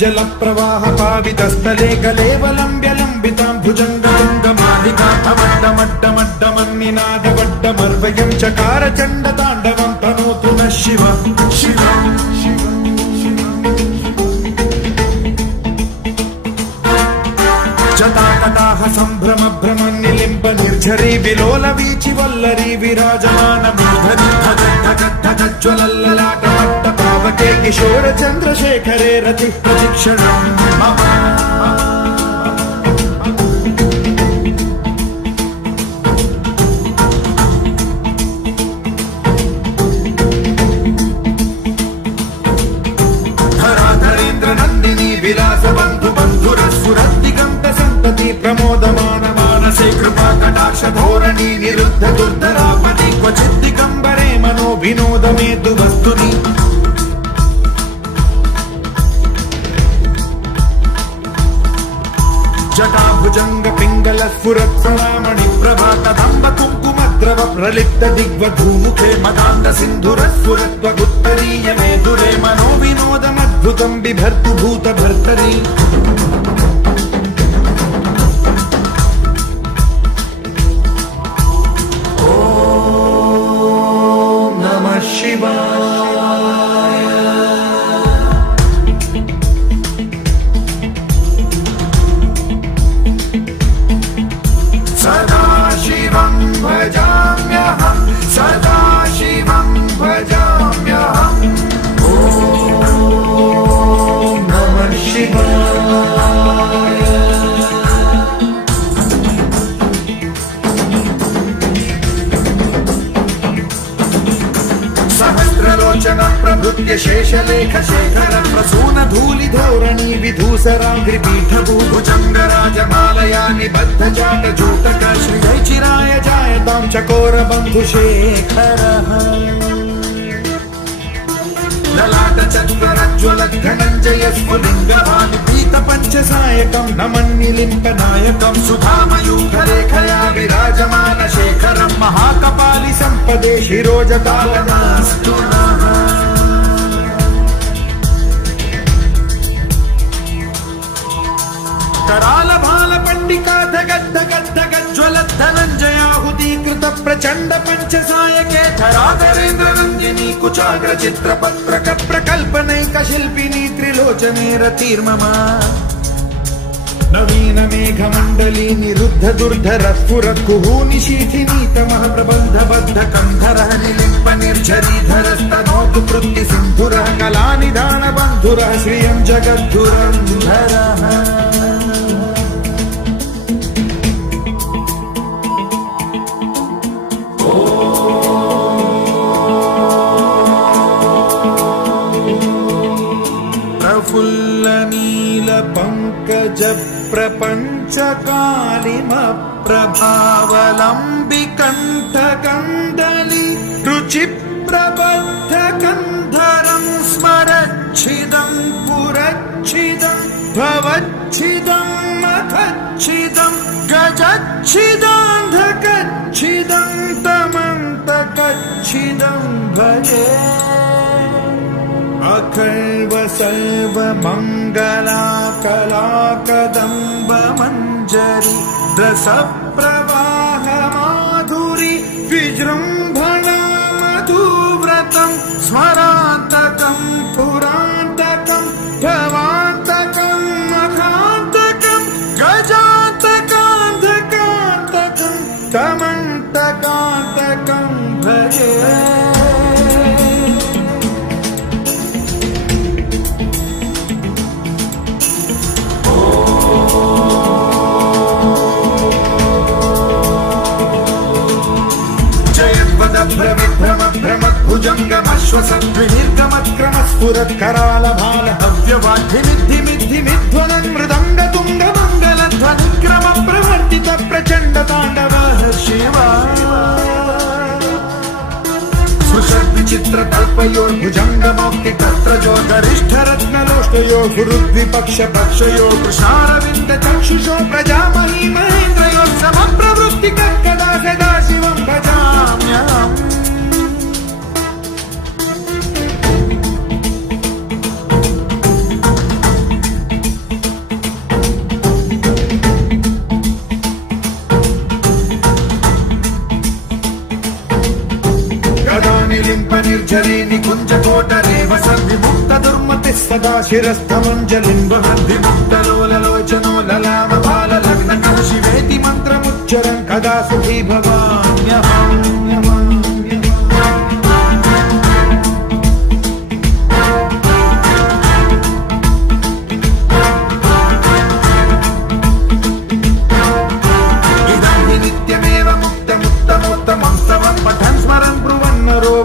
जल प्रवाह पावितस्थले कलेवलम्ब्य लम्बितां भुजङ्गमड्डमड्डमड्डमन्निनादवड्डमर्वयं चकार चण्डताण्डवं तनोतु नः शिव शिव जटाकटाह सम्भ्रम भ्रमन्निलिम्ब निर्झरी विलोल वीचि वल्लरी विराजमान ज्वलल्ललाटमट्ट पावके किशोर चन्द्रशेखरे रति प्रशिक्षणं मम धराधरेन्द्र नन्दिनी विलास बन्धु बन्धुरस्फुरद्दिगन्त सन्तति प्रमोदमान मानसे कृपा कटाक्ष धोरणी निरुद्ध दुर्धरापति क्वचित् दिगम्बरे मनो विनोद मेतु वस्तुनि जटा भुजंग पिंगल स्फुरत् प्रणामणि प्रभा कदम्ब कुङ्कुमद्रव प्रलिप्त दिग्वधूमुखे मदान्त सिन्धुरस्फुरत्वगुत्तरीय मेधुरे मनो विनोदमद्भुतं बिभर्तु भूत भर्तरि ॐ नमः शिवाय सदा शिवं भजाम्यहं सदा शिवं भजाम्यहम् ॐ नमः शिवाय सहस्रलोचन प्रभृत्य शेषलेख शेखर प्रसून धूलि धोरणी विधूसराग्रिपीठ भुजंगराजमालया निबद्ध जाट जूटक श्रियै चिराय जायतां चकोर बन्धुशेखरः ललाट चत्वरज्वल धनञ्जय स्फुलिङ्गवान् पीत पञ्चसायकं नमन्निलिम्प नायकं सुधामयूखरेखया विराजमान शेखरं महाकपालि सम्पदे शिरोजतालनास्तु नः कराल भाल पंडिका धगद् धगद् धगद् ज्वलत् धनञ्जयाहुतीकृत प्रचण्ड पञ्चसायके धराधरेन्द्र नन्दिनी कुचाग्र चित्रपत्रक प्रकल्पनैक शिल्पिनी त्रिलोचने रतिर्मम नवीन मेघमण्डली निरुद्ध दुर्धर स्फुरत् कुहूनि शीथिनी तमः प्रबन्ध बद्ध कन्धरः निलिम्प निर्झरीधरस्तनोतु कृत्ति सिन्धुरः कलानिधान बन्धुरः श्रियं जगद्धुरन्धरः प्रफुल्ल नील पंकज प्रपंच कालिम प्रभावलंबि कंठ कंदली रुचि प्रबद्ध कंधरं स्मरच्छिदं पुरच्छिदं भवच्छिदं मथच्छिदं गजच्छिदान्धकच्छिदं तमन्तकच्छिदं भजे अखल्व सर्व मंगला कला कदम्ब मंजरी रस प्रवाह माधुरी विजृंभणा मधुव्रतं स्मरान्तकं पुरान्तकं भवान्तकं मखान्तकं गजान्तकान्धकान्तकं तमन्तकान्तकं भजे भ्रम भ्रमद्भुजङ्गमश्वसद्विनिर्गमत्क्रम स्फुरत् कराल भाल हव्यवाद्धिमिद्धिमिद्धिमिध्वनन् मृदङ्ग तुङ्ग मङ्गलध्वनिक्रम प्रवर्तित प्रचण्ड ताण्डवः शिव सुषद्विचित्र कल्पयोर्भुजङ्गमौक्ति तत्रजो गरिष्ठ रत्नलोष्टयो गुरुद्विपक्ष पक्षयो कृशारविन्द चक्षुषो प्रजामही महेन्द्रयो समप्रवृत्ति कदा सदा शिवं भजाम्यहम् निकुञ्जरी निकुञ्जकोटरेव सद्विमुक्त दुर्मतिः सदा शिरस्थमञ्जलिं वहन्ति मुक्तलोललोचनो ललाम बाललग्नकः शिवेति मन्त्रमुच्चरन् कदा सुखी भवाम्यहम्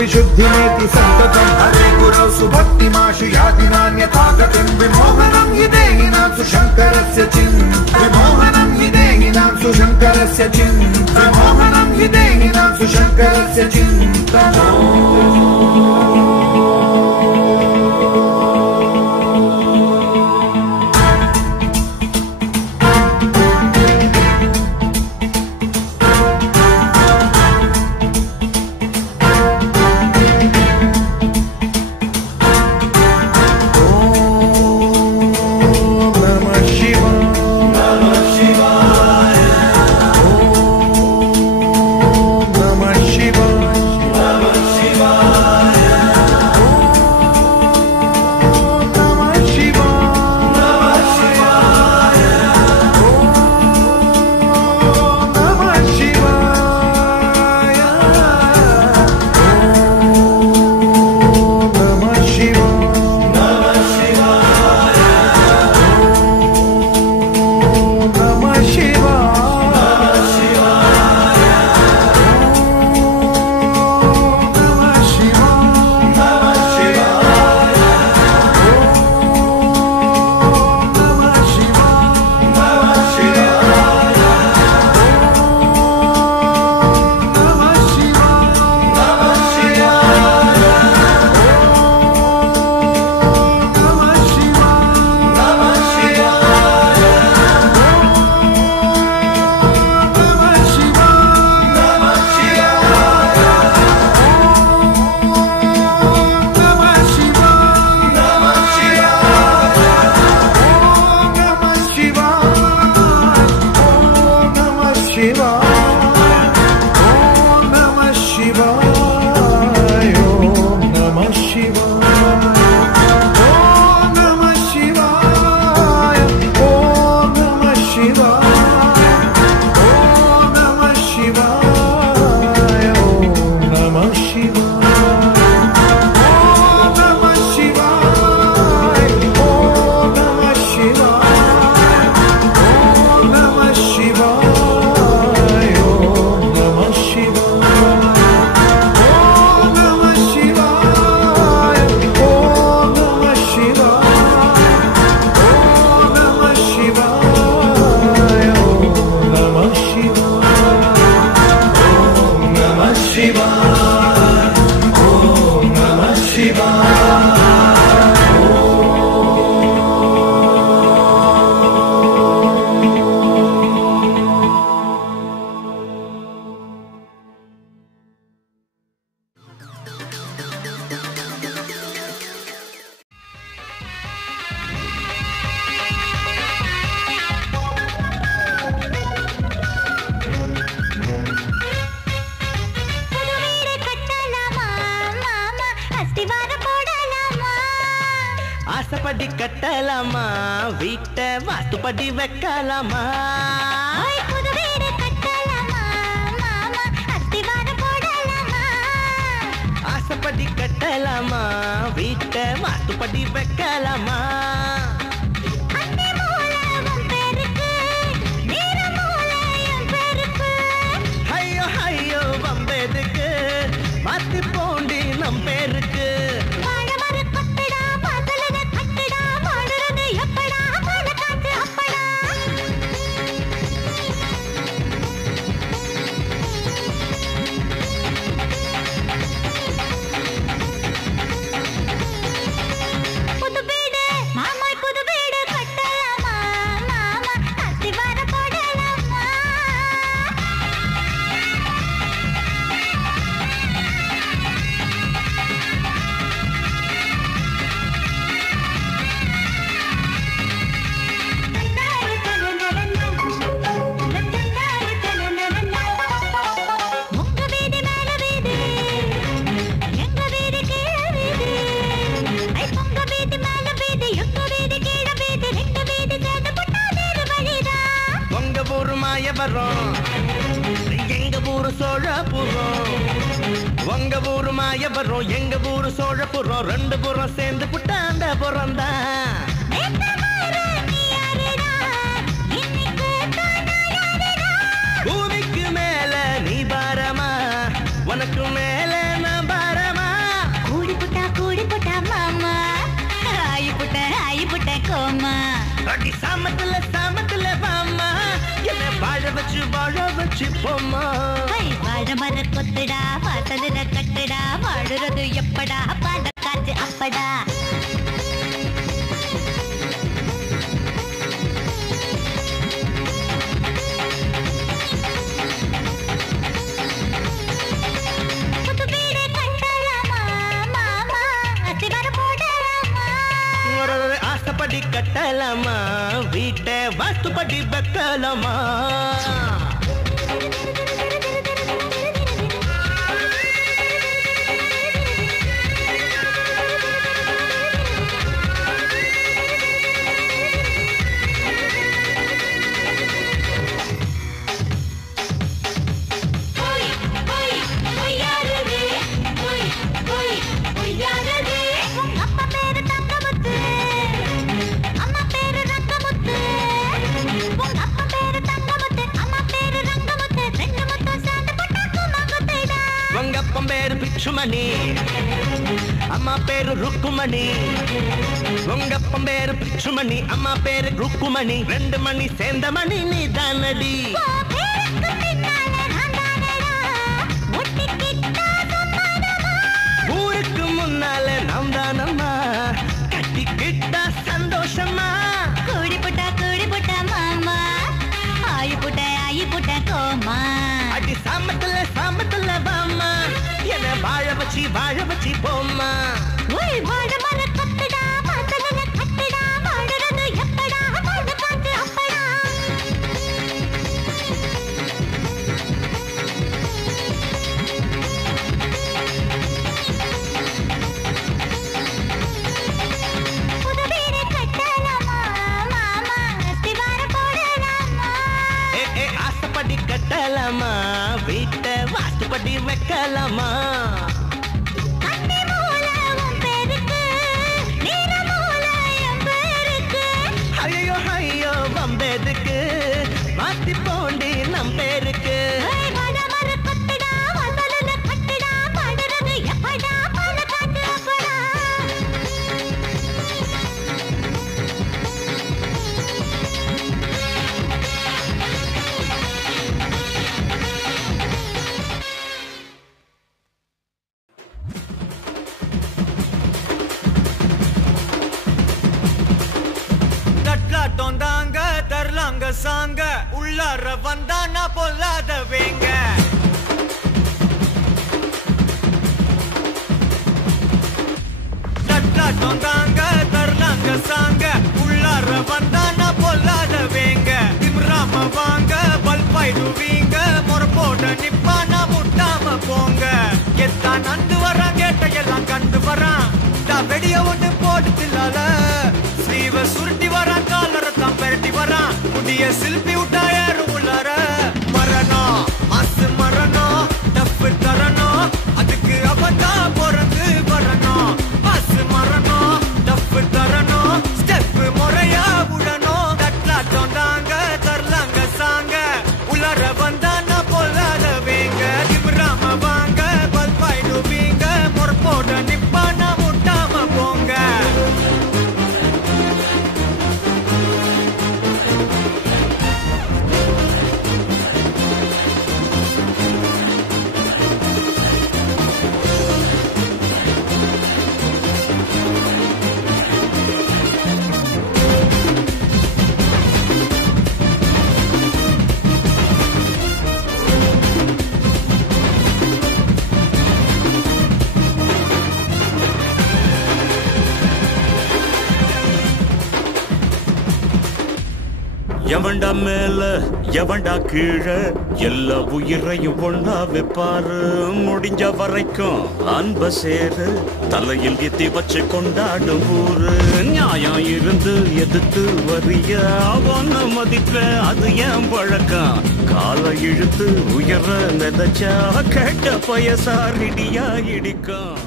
विशुद्धिमेति सन्ततं हरे गुरौ सुभक्तिमाशु याति नान्यथा गतिं विमोहनं हि देहिनां सुशङ्करस्य विमोहनं हि देहिनां सुशङ्करस्य विमोहनं हि देहिनां सुशङ्करस्य ஆசைப்படி கட்டலாமா வீட்டை வாஸ்துப்படி வைக்கலாமா புது வீடு கட்டலாமா மாமா அஸ்திவாரம் போடலாமா ஆசைப்படி கட்டலாமா வீட்டை வாஸ்துப்படி வைக்கலாமா ஐயோ ஐயோ வம்பெதுக்கு மாத்தி போண்டி நம் பேருக்கு புது வீடு மாமா ஊரு மாயவரம் எங்க ஊரு சோழபுரம் உங்க ஊரு மாயவரம் எங்க ஊரு சோழபுரம் ரெண்டு புறம் சேர்ந்து புட்டாண்ட புறம் தான் பூமிக்கு மேல நீ பாரமா உனக்கு மேல நான் பாரமா கூடி புட்டா மாமா ஆயி புட்ட கோமா அடி சாமத்துல பாமா என்ன வாழ வச்சு போமா வாழ மர கொத்துடா வாசல கட்டுடா வாழுறது எப்படா பாட காற்று அப்படா ஆசைப்படி கட்டலாமா வீட்டை வாஸ்துப்படி வைக்கலாமா பிச்சுமணி அம்மா பேரு ருக்குமணி உங்கப்பம் பேரு பிச்சுமணி அம்மா பேரு ருக்குமணி ரெண்டு மணி சேர்ந்த மணி நீ தானடி ஊருக்கு முன்னால நாம் தானம்மா கட்டிக்கிட்டா சந்தோஷமா கூடி புட்டா மாமா ஆயி புட்ட கோமா அடி சாமத்துல பாமா என்ன வாழ வச்சு போமா வாழ மர கட்டுடா வாசல கட்டுடா வாழுறது எப்படா பாட காற்று அப்படா ஆசைப்படி கட்டலாமா வீட்டை வாஸ்துப்படி வைக்கலாமா ஐயோ ஐயோ வம்பேதுக்கு மாத்தி போண்டி நம் பேருக்கு சாங்க உள்ளார வந்தானா பொல்லாத வேங்க தட்டாட்டம் தாங்க தரலாங்க சாங்க உள்ளார வந்தானா பொல்லாத வேங்க திம்ராம வாங்க பல்பாயிடுவீங்க முறப்போட நிப்பானா முட்டாம போங்க எத்தான் நந்து வரான் கேட்டையெல்லாம் கண்டு வரான் வெடிய ஒண்ணு போட்டு தில்லால ஸ்லீவ சுருட்டி வரான் காலரத்தான் பெரட்டி வரான் முடிய சில்பி விட்டா யாரும் உள்ளார மரணம் மாசு மரணம் டப்பு தரணும் அதுக்கு அவதான் பிறந்து வரணும் மாசு மரணம் டப்பு தரணும் ஸ்டெப் முறையா விடணும் எவன்டா மேல எவன்டா கீழே எல்லா உயிரையும் ஒண்ணா வைப்பாரு. முடிஞ்ச வரைக்கும் அன்ப சேரு தலையில் எத்தி வச்சு கொண்டாடும் ஊரு. நியாயம் இருந்து எதிர்த்து வரிய அவன மதிப்ப அது ஏன் பழக்கம். காலை இழுத்து உயர நினைச்சா கேட்ட பயசாரிடியா இடிக்கும்.